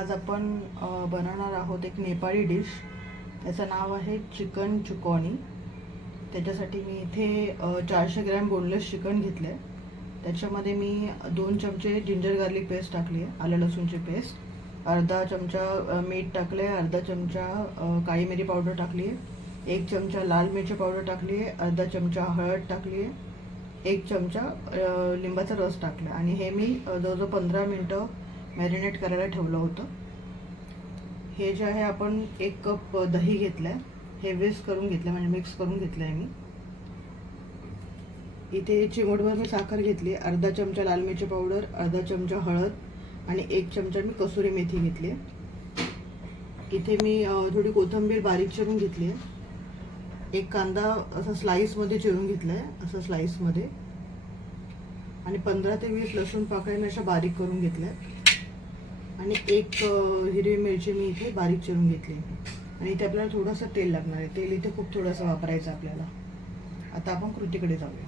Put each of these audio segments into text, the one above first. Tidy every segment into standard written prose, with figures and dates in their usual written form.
आज आपण बनवणार आहोत एक नेपाळी डिश. त्याचं नाव आहे चिकन चुकॉनी. त्याच्यासाठी मी इथे 400 ग्रॅम बोनलेस चिकन घेतलं आहे. त्याच्यामध्ये मी 2 चमचे जिंजर गार्लिक पेस्ट टाकली आहे, आलं लसूणची पेस्ट. अर्धा चमचा मीठ टाकलं आहे, अर्धा चमचा काळी मिरी पावडर टाकली आहे, 1 चमचा लाल मिरची पावडर टाकली आहे, अर्धा चमचा हळद टाकली आहे, 1 चमचा लिंबाचा रस टाकला. आणि हे मी जवळजवळ 15 मिनटं मॅरिनेट करायला ठेवलं होतं. हे जे आहे आपण 1 कप दही घेतलं आहे, हे विस्क करून घेतलं, म्हणजे मिक्स करून घेतलं आहे मी. इथे चिमूटभर मी साखर घेतली, अर्धा चमचा लाल मिरची पावडर, अर्धा चमचा हळद आणि 1 चमचा मी कसुरी मेथी घेतली आहे. इथे मी थोडी कोथिंबीर बारीक चिरून घेतली आहे. 1 कांदा असा स्लाईसमध्ये चिरून घेतला आहे, असं स्लाईसमध्ये. आणि 15 ते 20 लसूण पाकळ्या मी अशा बारीक करून घेतल्या. आणि 1 हिरवी मिरची मी इथे बारीक चिरून घेतली. आणि इथे आपल्याला थोडंसं तेल लागणार आहे. तेल इथे खूप थोडंसं वापरायचं आपल्याला. आता आपण कृतीकडे जाऊया.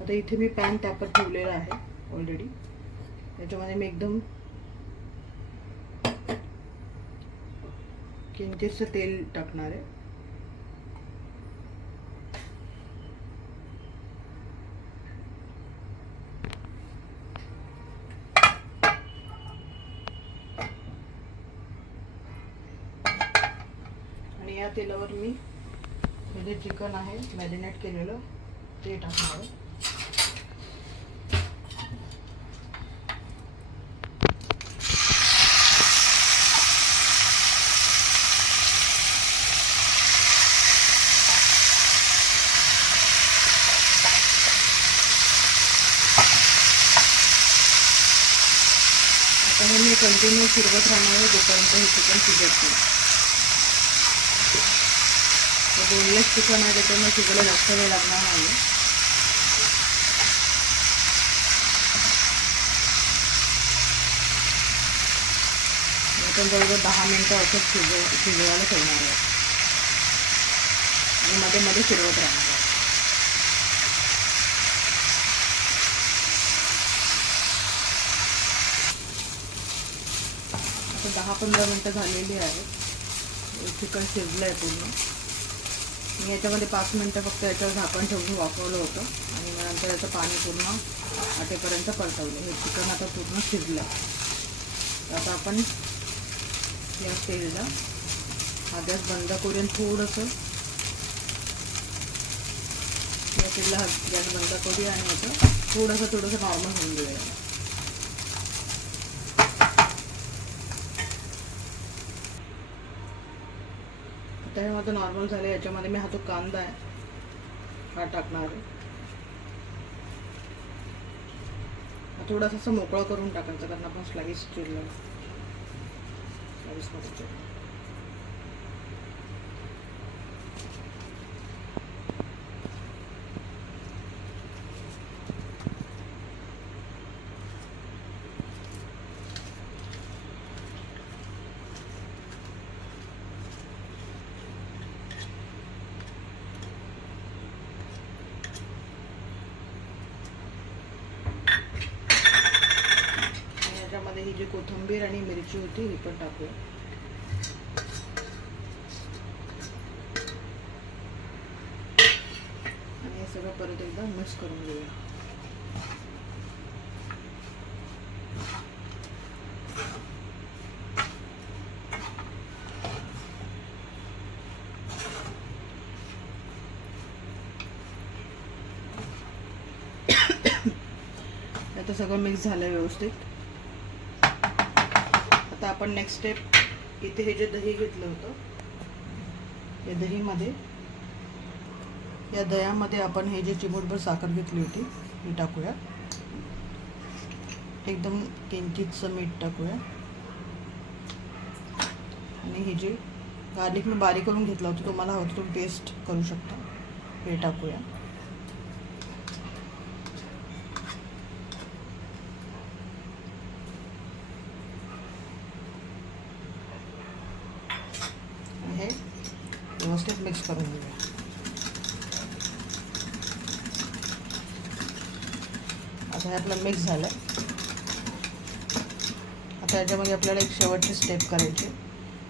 आता इथे मी पॅन तापत ठेवलेला आहे ऑलरेडी. त्याच्यामध्ये मी एकदम किंचितसं तेल टाकणार आहे. आणि या तेलावर मी हे जे चिकन आहे मॅरिनेट केलेलं ते टाकणार आहे. आता हे मी कंटिन्यू फिरवत राहणार आहे जोपर्यंत हे चिकन शिजत नाही. बोनलेस चिकन आहे त्याच्यामुळे शिजायला जास्त वेळ लागणार नाही. आपण जवळजवळ 10 मिनटं असंच शिजवायला ठेवणार आहे आणि मध्ये मध्ये फिरवत राहणार आहे. आता 10-15 मिनटं झालेली आहेत. चिकन शिजलं आहे पूर्ण. मी याच्यामध्ये 5 मिनटं फक्त याच्यावर झाकण ठेवून वाफवलं होतं आणि नंतर याचं पाणी पूर्ण आटेपर्यंत परतवलं. हे चिकन आता पूर्ण शिजलं. आता आपण या तेलला हा गॅस बंद करून थोडंसं या तेलला गॅस बंद करूया आणि याचं थोडंसं नॉर्मल होऊन देऊया. आता हे माझं नॉर्मल झालं. याच्यामध्ये मी हा जो कांदा आहे हा टाकणार आहे. हा थोडासा असं मोकळा करून टाकायचा, कारण आपण स्लाईस चिरलं स्लाईसमध्ये चिरलं. याच्यामध्ये ही जी कोथिंबीर आणि मिरची होती ही पण टाकूया. आणि हे सगळं परत एकदा मिक्स करून घेऊया. आता सगळं मिक्स झालं व्यवस्थित. आता आपण नेक्स्ट स्टेप, इथे हे जे दही घेतलं होतं या दहीमध्ये, या दह्यामध्ये आपण हे जे चिमूटभर साखर घेतली होती ही टाकूया. एकदम किंचितसं मीठ टाकूया. आणि हे जे गार्लिक मी बारीक करून घेतलं होतं, तुम्हाला हवं तुम्ही पेस्ट करू शकता, हे टाकूया. हे व्यवस्थित मिक्स करून घेऊया. आता हे आपलं मिक्स झालं. आता याच्यामध्ये आपल्याला एक शेवटची स्टेप करायची,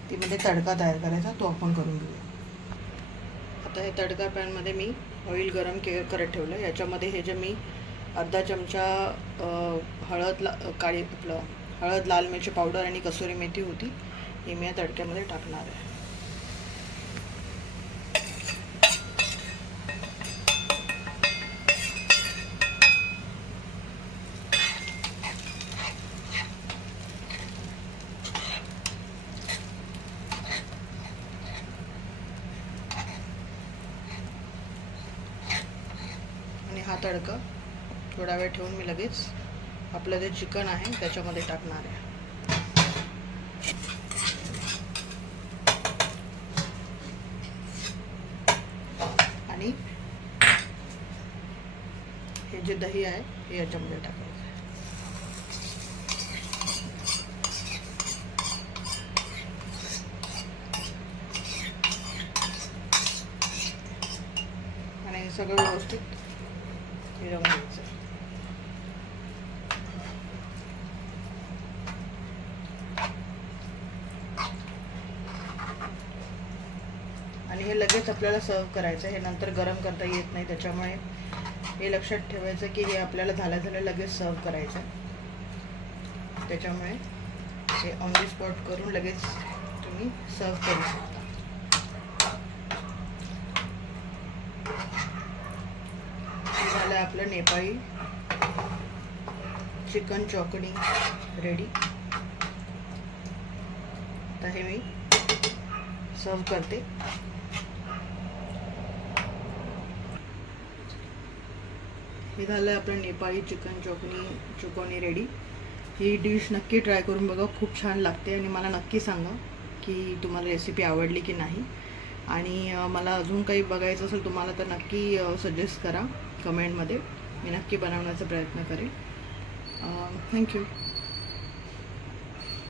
ती म्हणजे तडका तयार करायचा, तो आपण करून घेऊया. आता हे तडका पॅनमध्ये मी ऑइल गरम करत ठेवलं. याच्यामध्ये हे जे मी अर्धा चमचा हळद, लाल मिरची पावडर आणि कसुरी मेथी होती, ही मी या तडक्यामध्ये टाकणार आहे. आणि हा तडका थोडा वेळ ठेवून मी लगेच आपलं जे चिकन आहे त्याच्यामध्ये टाकणार आहे. आणि हे जे दही आहे हे याच्यामध्ये टाकायचं आहे. आणि हे सगळं व्यवस्थित मिळवून घ्यायचं. आणि हे लगेच आपल्याला सर्व करायचं. हे नंतर गरम करता येत नाही, त्याच्यामुळे हे लक्षात ठेवायचं की हे आपल्याला झाल्या लगेच सर्व करायचं. त्याच्यामुळे हे ऑन दी स्पॉट करून लगेच तुम्ही सर्व करू शकता. हे झालं आपलं नेपाळी चिकन चौकनी रेडी. आता हे मी सर्व करते. हे झालं आपलं नेपाळी चिकन चुकोनी रेडी. ही डिश नक्की ट्राय करून बघा, खूप छान लागते. आणि मला नक्की सांगा की तुम्हाला रेसिपी आवडली की नाही. आणि मला अजून काही बघायचं असेल तुम्हाला तर नक्की सजेस्ट करा कमेंटमध्ये. मी नक्की बनवण्याचा प्रयत्न करेन. थँक्यू.